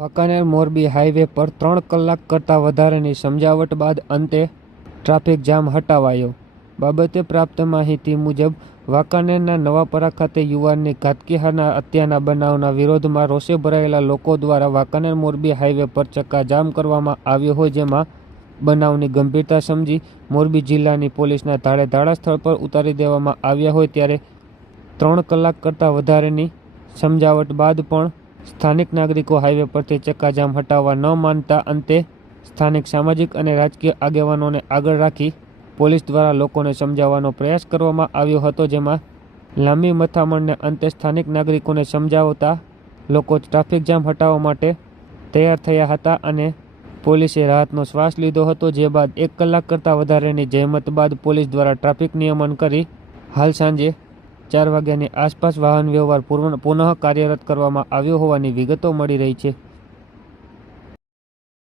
Wankaner Morbi highway પર ત્રણ કલાક કરતાં વધારેની સમજાવટ બાદ અંતે ટ્રાફિક જામ હટાવાયો. બાબતે પ્રાપ્ત માહિતી મુજબ, વાંકાનેરના નવાપરા ખાતે યુવાનની ઘાતકીહાના હત્યાના બનાવના વિરોધમાં રોષે ભરાયેલા લોકો દ્વારા વાંકાનેર મોરબી હાઈવે પર ચક્કાજામ કરવામાં આવ્યો હોય જેમાં બનાવની ગંભીરતા સમજી મોરબી જિલ્લાની પોલીસના ધાડે ધાડા સ્થળ પર ઉતારી દેવામાં આવ્યા હોય ત્યારે ત્રણ કલાક કરતાં વધારેની સમજાવટ બાદ પણ સ્થાનિક નાગરિકો હાઈવે પરથી ચક્કાજામ હટાવવા ન માનતા અંતે સ્થાનિક સામાજિક અને રાજકીય આગેવાનોને આગળ રાખી પોલીસ દ્વારા લોકોને સમજાવવાનો પ્રયાસ કરવામાં આવ્યો હતો, જેમાં લાંબી મથામણને અંતે સ્થાનિક નાગરિકોને સમજાવતા લોકો ટ્રાફિક જામ હટાવવા માટે તૈયાર થયા હતા અને પોલીસે રાહતનો શ્વાસ લીધો હતો, જે બાદ એક કલાક કરતાં વધારેની જહેમત બાદ પોલીસ દ્વારા ટ્રાફિક નિયમન કરી હાલ સાંજે ચાર વાગ્યાની આસપાસ વાહન વ્યવહાર પુનઃ કાર્યરત કરવામાં આવ્યો હોવાની વિગતો મળી રહી છે.